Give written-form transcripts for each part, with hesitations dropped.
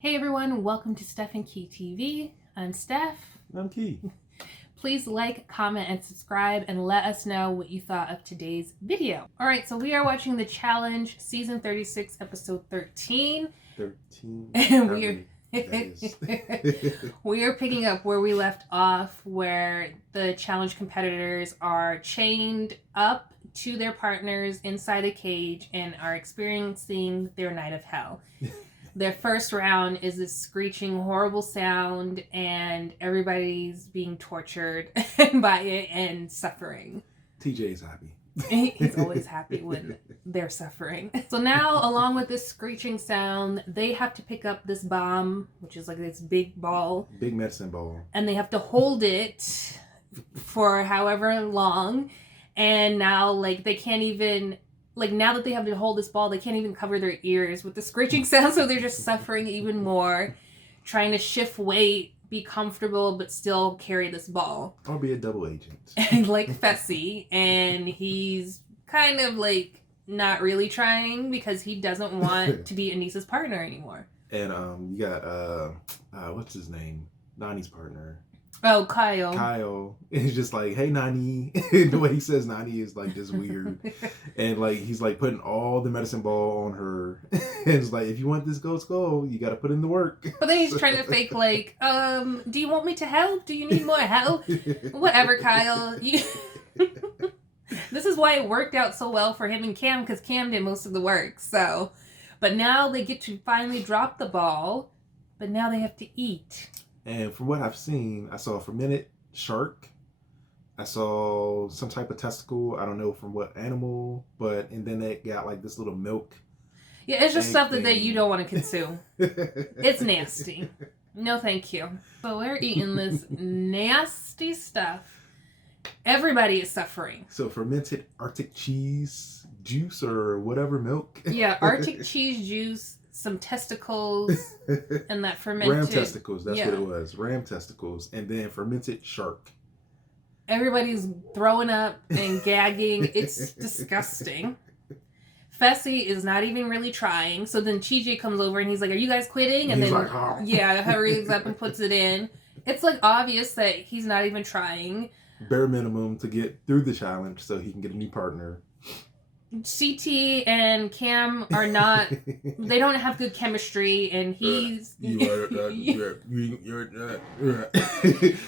Hey everyone, welcome to Steph and Key TV. I'm Steph. I'm Key. Please like, comment, and subscribe and let us know what you thought of today's video. Alright, so we are watching The Challenge, Season 36, Episode 13. 13. And we are picking up where we left off, where the challenge competitors are chained up to their partners inside a cage and are experiencing their night of hell. Their first round is this screeching, horrible sound, and everybody's being tortured by it and suffering. TJ's happy. He's always happy when they're suffering. So now, along with this screeching sound, they have to pick up this bomb, which is like this big ball. Big medicine ball. And they have to hold it for however long. And now, like, they can't even... Like, now that they have to hold this ball, they can't even cover their ears with the screeching sound, so they're just suffering even more, trying to shift weight, be comfortable, but still carry this ball. Or be a double agent. And like Fessy, and he's kind of, like, not really trying because he doesn't want to be Anissa's partner anymore. And you got, what's his name? Nani's partner. Oh, Kyle. Kyle is just like, hey, Nani. The way he says Nani is like just weird. And like he's like putting all the medicine ball on her. And it's like, if you want this ghost go, you got to put in the work. But then he's trying to fake like, do you want me to help? Do you need more help? Whatever, Kyle. This is why it worked out so well for him and Cam, because Cam did most of the work. So, but now they get to finally drop the ball, but now they have to eat. And from what I've seen, I saw a fermented shark. I saw some type of testicle. I don't know from what animal, and then they got like this little milk. Yeah, it's just stuff that you don't want to consume. It's nasty. No, thank you. So we're eating this nasty stuff. Everybody is suffering. So fermented Arctic cheese juice or whatever milk. Yeah, Arctic cheese juice. Some testicles and that fermented... Ram testicles, that's what it was. Ram testicles. And then fermented shark. Everybody's throwing up and gagging. It's disgusting. Fessy is not even really trying. So then TJ comes over and he's like, are you guys quitting? And then, like, oh. Yeah, hurries up and puts it in. It's like obvious that he's not even trying. Bare minimum to get through the challenge so he can get a new partner. CT and Cam are not, they don't have good chemistry, and he's...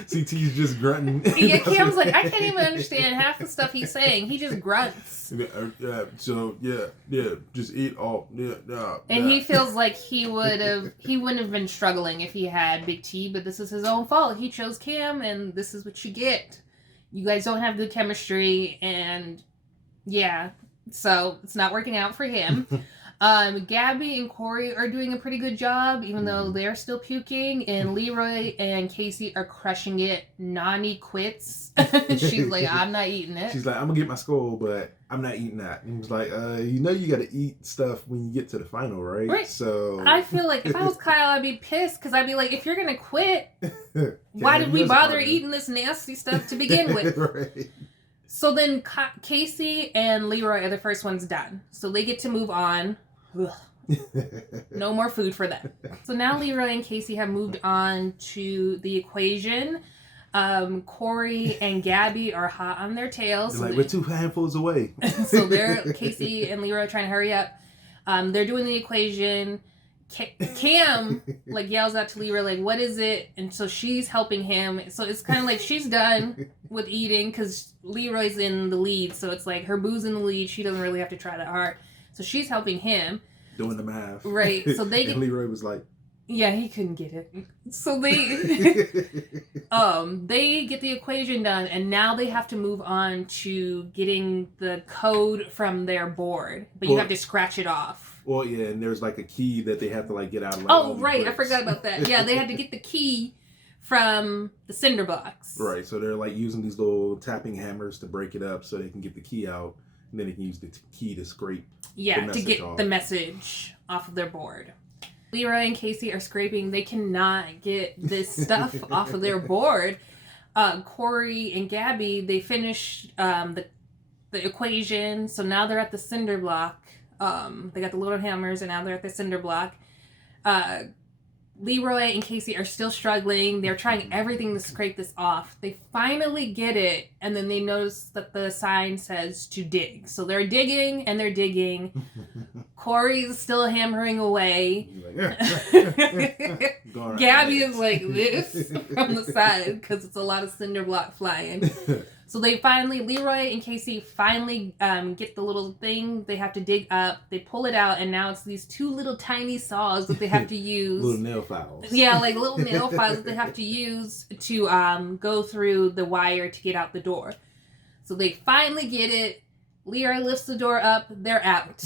CT's just grunting. Yeah, Cam's like, I can't even understand half the stuff he's saying. He just grunts. Just eat all. And he feels like he wouldn't have been struggling if he had Big T, but this is his own fault. He chose Cam, and this is what you get. You guys don't have good chemistry, and yeah... So it's not working out for him. Gabby and Corey are doing a pretty good job, even though they're still puking. And Leroy and Casey are crushing it. Nani quits. She's like, I'm not eating it. She's like, I'm gonna get my skull, but I'm not eating that. And he's like, you know, you got to eat stuff when you get to the final, right? Right. So I feel like if I was Kyle, I'd be pissed because I'd be like, if you're gonna quit, why did we bother eating this nasty stuff to begin with? Right. So then Casey and Leroy are the first ones done. So they get to move on. No more food for them. So now Leroy and Casey have moved on to the equation. Corey and Gabby are hot on their tails. They're like, we're 2 handfuls away. So Casey and Leroy are trying to hurry up. They're doing the equation. Cam like yells out to Leroy like, what is it? And so she's helping him. So it's kind of like she's done with eating because Leroy's in the lead. So it's like her boo's in the lead. She doesn't really have to try that hard. So she's helping him. Doing the math. Right. So they and Leroy was like, yeah, he couldn't get it. So they get the equation done, and now they have to move on to getting the code from their board. But you have to scratch it off. Well, yeah, and there's like a key that they have to like get out of. Like, oh, right. I forgot about that. Yeah, they had to get the key from the cinder blocks. Right. So they're like using these little tapping hammers to break it up so they can get the key out. And then they can use the key to scrape to get the message off of their board. Leroy and Casey are scraping. They cannot get this stuff off of their board. Corey and Gabby, they finished the equation. So now they're at the cinder block. They got the little hammers, and now they're at the cinder block. Leroy and Casey are still struggling. They're trying everything to scrape this off. They finally get it, and then they notice that the sign says to dig. So they're digging, and they're digging. Corey's still hammering away. Gabby is like this from the side because it's a lot of cinder block flying. So they finally, Leroy and Casey finally get the little thing they have to dig up. They pull it out, and now it's these two little tiny saws that they have to use. Little nail files. Yeah, like little nail files that they have to use to go through the wire to get out the door. So they finally get it. Leroy lifts the door up. They're out.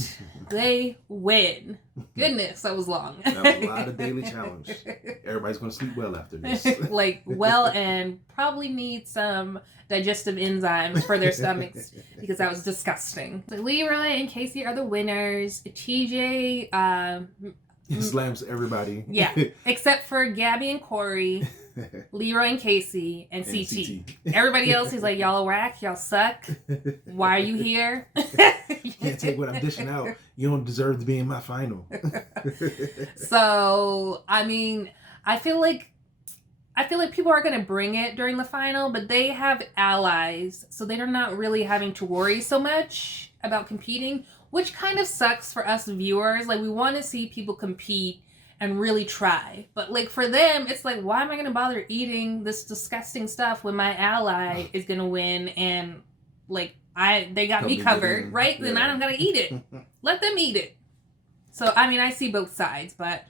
They win. Goodness, that was long. That was a lot of daily challenge. Everybody's going to sleep well after this. Like, well, and probably need some digestive enzymes for their stomachs because that was disgusting. So Leroy and Casey are the winners. TJ slams everybody. Yeah, except for Gabby and Corey, Leroy and Casey, and CT. Everybody else is like, y'all are whack, y'all suck. Why are you here? You can't take what I'm dishing out. You don't deserve to be in my final. So, I mean, I feel like people are going to bring it during the final, but they have allies, so they're not really having to worry so much about competing, which kind of sucks for us viewers. Like, we want to see people compete and really try. But, like, for them, it's like, why am I going to bother eating this disgusting stuff when my ally is going to win and, like, they got me covered, right? Yeah. Then I don't got to eat it. Let them eat it. So, I mean, I see both sides, but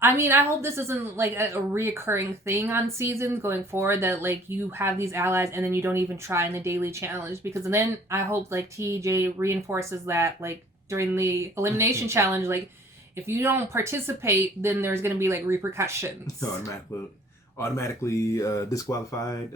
I mean, I hope this isn't like a reoccurring thing on seasons going forward, that like you have these allies and then you don't even try in the daily challenge, because then I hope like TJ reinforces that like during the elimination challenge, like if you don't participate, then there's going to be like repercussions. Automatically disqualified,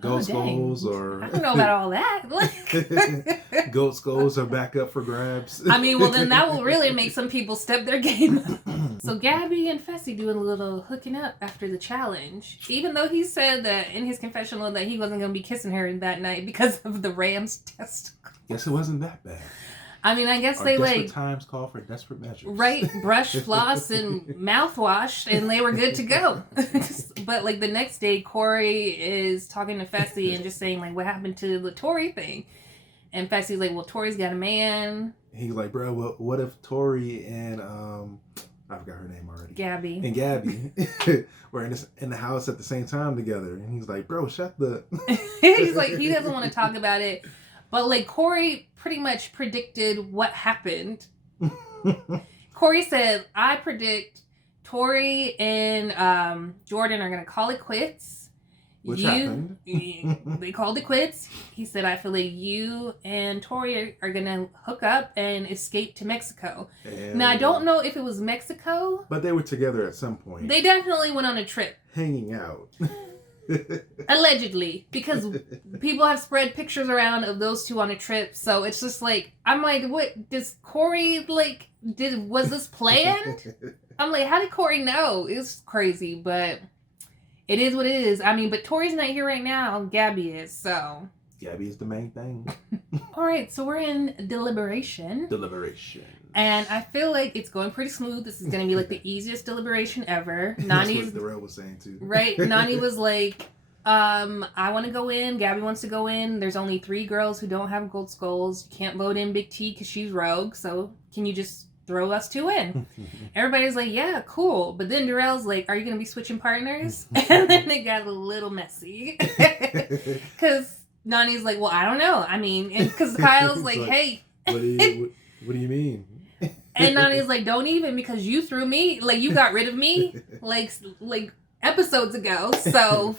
gold skulls, or I don't know about all that. Gold skulls are back up for grabs. I mean, well then that will really make some people step their game up. So Gabby and Fessy doing a little hooking up after the challenge, even though he said that in his confessional that he wasn't going to be kissing her that night because of the Rams testicle. Guess it wasn't that bad. I mean, I guess they like times call for desperate measures. Right, brush, floss, and mouthwash, and they were good to go. But like the next day, Corey is talking to Fessy and just saying like, "What happened to the Tori thing?" And Fessy's like, "Well, Tori's got a man." He's like, "Bro, what if Tori and I forgot her name already. Gabby were in the house at the same time together?" And he's like, "Bro, shut the." He's like, he doesn't want to talk about it. But, like, Corey pretty much predicted what happened. Corey said, I predict Tori and Jordan are going to call it quits. Which happened. They called it quits. He said, I feel like you and Tori are going to hook up and escape to Mexico. And now, I don't know if it was Mexico. But they were together at some point. They definitely went on a trip. Hanging out. Allegedly, because people have spread pictures around of those two on a trip, so it's just like, I'm like, what does Corey like? Was this planned? I'm like, how did Corey know? It's crazy, but it is what it is. I mean, but Tori's not here right now. Gabby is, so Gabby is the main thing. All right, so we're in deliberation. And I feel like it's going pretty smooth. This is going to be like the easiest deliberation ever. That's what Darrell was saying too. Right? Nani was like, I want to go in. Gabby wants to go in. There's only 3 girls who don't have gold skulls. You can't vote in Big T because she's rogue. So can you just throw us 2 in? Everybody's like, yeah, cool. But then Darrell's like, are you going to be switching partners? And then it got a little messy. Because Nani's like, well, I don't know. I mean, because Kyle's like, hey. What do you mean? And Nani's like, don't even, because you threw me, like you got rid of me, like episodes ago. So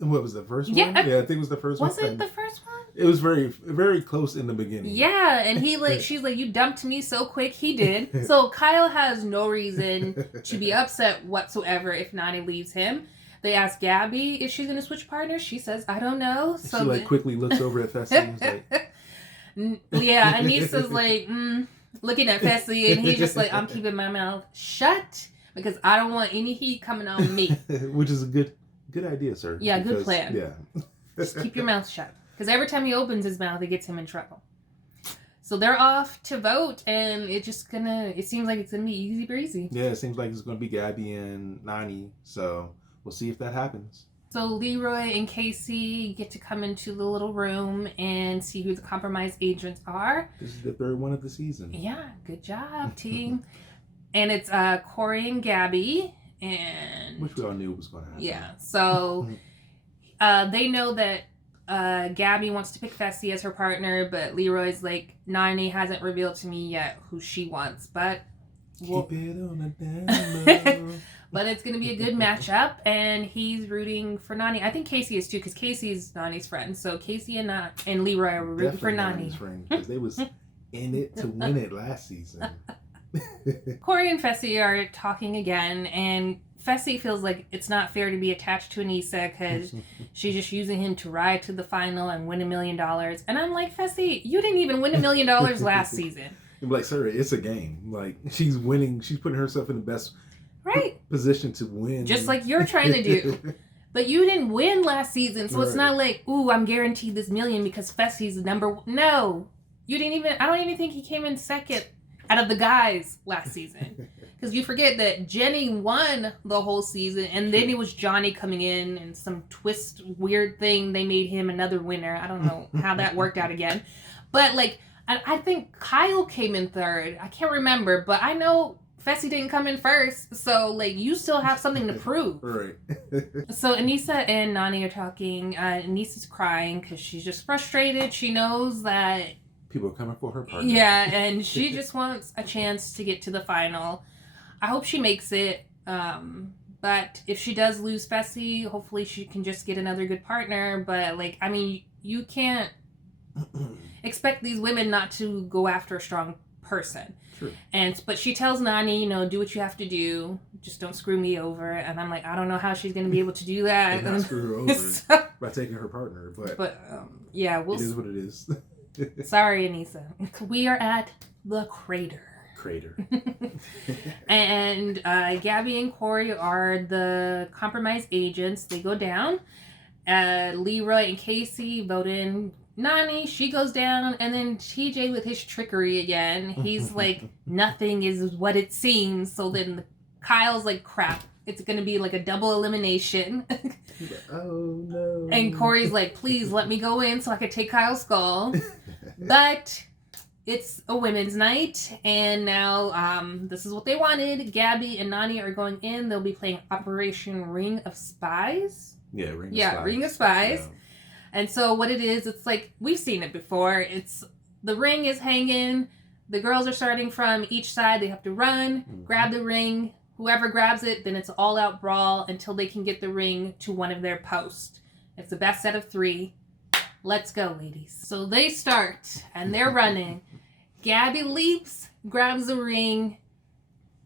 what was the first one? Yeah, I think it was the first one. Was it the first one? It was very, very close in the beginning. Yeah, and he like, she's like, you dumped me so quick. He did. So Kyle has no reason to be upset whatsoever if Nani leaves him. They ask Gabby if she's gonna switch partners. She says, I don't know. So she like quickly looks over at Fessy and is like, yeah, Anissa's like, looking at Fessy, and he's just like, I'm keeping my mouth shut because I don't want any heat coming on me. Which is a good idea, sir. Yeah, good plan. Yeah. Just keep your mouth shut. Because every time he opens his mouth, it gets him in trouble. So they're off to vote, and it seems like it's gonna be easy breezy. Yeah, it seems like it's gonna be Gabby and Nani. So we'll see if that happens. So Leroy and Casey get to come into the little room and see who the compromised agents are. This is the third one of the season. Yeah, good job, team. And it's Corey and Gabby, and which we all knew was gonna happen. Yeah. So they know that Gabby wants to pick Fessy as her partner, but Leroy's like, Nani hasn't revealed to me yet who she wants, but keep it on the down low. But it's going to be a good matchup, and he's rooting for Nani. I think Casey is too, because Casey's Nani's friend. So Casey and Leroy are rooting for Nani. Because they was in it to win it last season. Corey and Fessy are talking again, and Fessy feels like it's not fair to be attached to Anissa because she's just using him to ride to the final and win $1 million. And I'm like, Fessy, you didn't even win $1 million last season. I'm like, sir, it's a game. Like, she's winning. She's putting herself in the best position to win. Just like you're trying to do. But you didn't win last season, so it's not like, ooh, I'm guaranteed this $1 million because Fessy's the number one. No. You didn't even, I don't even think he came in second out of the guys last season. Because you forget that Jenny won the whole season, and then it was Johnny coming in, and some twist weird thing, they made him another winner. I don't know how that worked out again. But, like, I think Kyle came in third. I can't remember, but I know Fessy didn't come in first, so, like, you still have something to prove. Right. So Anissa and Nani are talking. Anissa's crying because she's just frustrated. She knows that people are coming for her partner. Yeah, and she just wants a chance to get to the final. I hope she makes it. But if she does lose Fessy, hopefully she can just get another good partner. But, like, I mean, you can't expect these women not to go after a strong person. True. But she tells Nani, you know, do what you have to do. Just don't screw me over. And I'm like, I don't know how she's going to be able to do that. And not screw her over by taking her partner. But yeah, it is what it is. Sorry, Anissa. We are at the crater. And Gabby and Corey are the compromised agents. They go down. Leroy and Casey vote in Nani. She goes down. And then TJ with his trickery again. He's like, nothing is what it seems. So then Kyle's like, crap. It's going to be like a double elimination. Oh, no. And Corey's like, please let me go in so I can take Kyle's skull. But it's a women's night, and now this is what they wanted. Gabby and Nani are going in. They'll be playing Operation Ring of Spies. Yeah, Ring of Spies. Yeah. And so what it is, it's like, we've seen it before. It's the ring is hanging. The girls are starting from each side. They have to run, grab the ring. Whoever grabs it, then it's an all-out brawl until they can get the ring to one of their posts. It's the best set of 3. Let's go, ladies. So they start, and they're running. Gabby leaps, grabs the ring,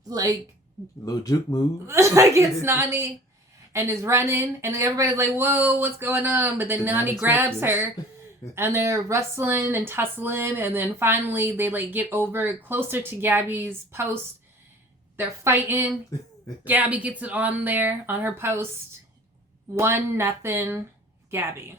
like... little juke move. against Nani, and is running. And everybody's like, whoa, what's going on? But then Nani grabs her, and they're wrestling and tussling. And then finally, they, like, get over closer to Gabby's post. They're fighting. Gabby gets it on there, on her post. 1-0, Gabby.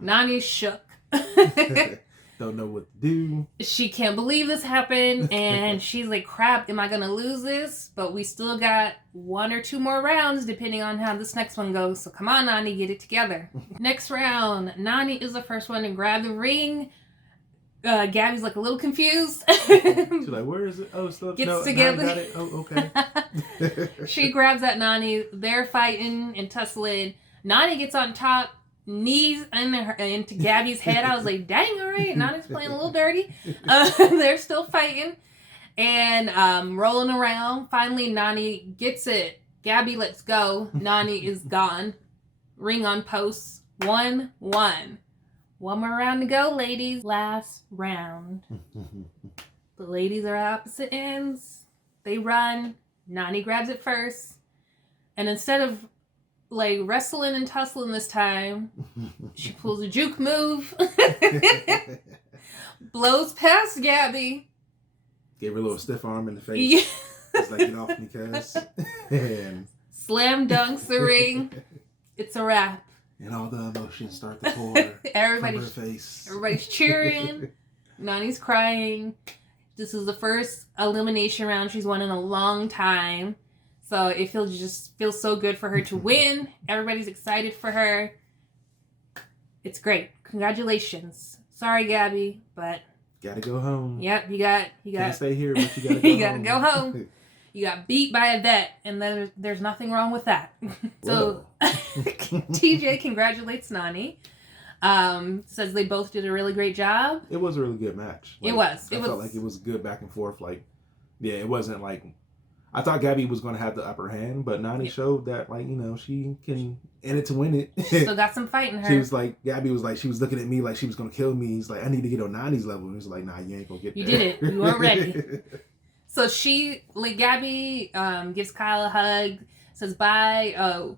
Nani's shook. Don't know what to do. She can't believe this happened, and she's like, crap, am I going to lose this? But we still got 1 or 2 more rounds, depending on how this next one goes. So come on, Nani, get it together. Next round, Nani is the first one to grab the ring. Gabby's like a little confused. She's like, where is it? Oh, it's still gets together. Got it. Oh, okay. She grabs at Nani. They're fighting and tussling. Nani gets on top, knees into Gabby's head. I was like, dang, all right. Nani's playing a little dirty. They're still fighting and rolling around. Finally, Nani gets it. Gabby lets go. Nani is gone. Ring on post. 1-1. One more round to go, ladies. Last round. The ladies are opposite ends. They run. Nani grabs it first. And instead of like wrestling and tussling this time, she pulls a juke move. Blows past Gabby. Gave her a little stiff arm in the face. Yeah. It's like, get off me, cuz. And slam dunks the ring. It's a wrap. And all the emotions start to pour from her face. Everybody's cheering. Nani's crying. This is the first elimination round she's won in a long time. So it feels so good for her to win. Everybody's excited for her. It's great. Congratulations. Sorry, Gabby, but gotta go home. Yep, you got. Can't stay here, but you gotta go you gotta go home. You got beat by a vet, and there's nothing wrong with that. So TJ congratulates Nani. Says they both did a really great job. It was a really good match. Like, I felt like it was good back and forth. Like, yeah, it wasn't like I thought Gabby was going to have the upper hand, but Nani showed that, like, you know, she can in it to win it. She still got some fight in her. She was like, Gabby was like, she was looking at me like she was going to kill me. He's like, I need to get on Nani's level. And he was like, nah, you ain't going to get there. You did it. You weren't ready. So Gabby gives Kyle a hug, says bye.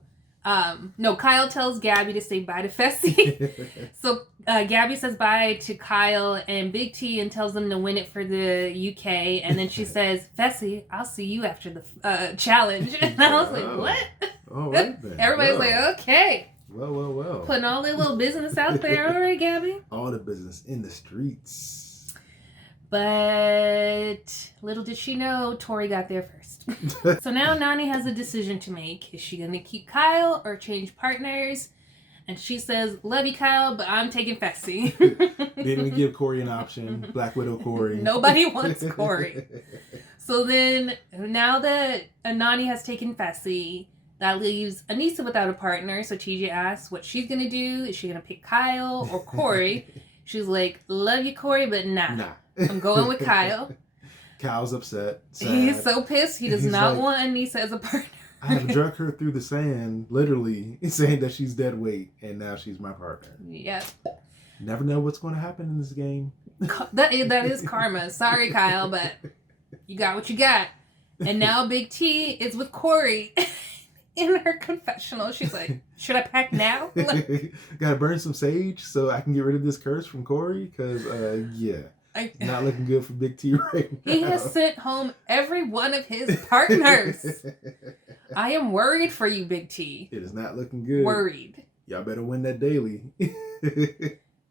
No, Kyle tells Gabby to say bye to Fessy. So Gabby says bye to Kyle and Big T and tells them to win it for the UK. And then she says, Fessy, I'll see you after the challenge. And I was like, what? All right, then. Everybody's like, okay. Well. Putting all their little business out there. All right, Gabby. All the business in the streets. But little did she know, Tori got there first. So now Nani has a decision to make. Is she going to keep Kyle or change partners? And she says, love you, Kyle, but I'm taking Fessy. Didn't even give Corey an option. Black Widow Corey. Nobody wants Corey. So then, now that Nani has taken Fessy, that leaves Anissa without a partner. So TJ asks what she's going to do. Is she going to pick Kyle or Corey? She's like, love you, Corey, but nah. I'm going with Kyle. Kyle's upset. Sad. He's so pissed. He does not want Anissa as a partner. I have drug her through the sand, literally, saying that she's dead weight, and now she's my partner. Yep. Never know what's going to happen in this game. That is karma. Sorry, Kyle, but you got what you got. And now Big T is with Corey. In her confessional, she's like, should I pack now? Gotta burn some sage so I can get rid of this curse from Corey, because, not looking good for Big T right now. He has sent home every one of his partners. I am worried for you, Big T. It is not looking good. Worried. Y'all better win that daily.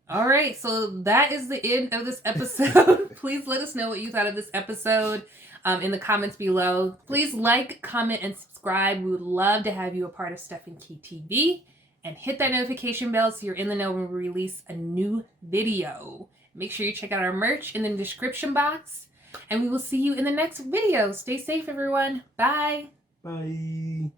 All right, so that is the end of this episode. Please let us know what you thought of this episode in the comments below. Please like, comment, and subscribe. We would love to have you a part of Steph and Key TV. And hit that notification bell so you're in the know when we release a new video. Make sure you check out our merch in the description box. And we will see you in the next video. Stay safe, everyone. Bye. Bye.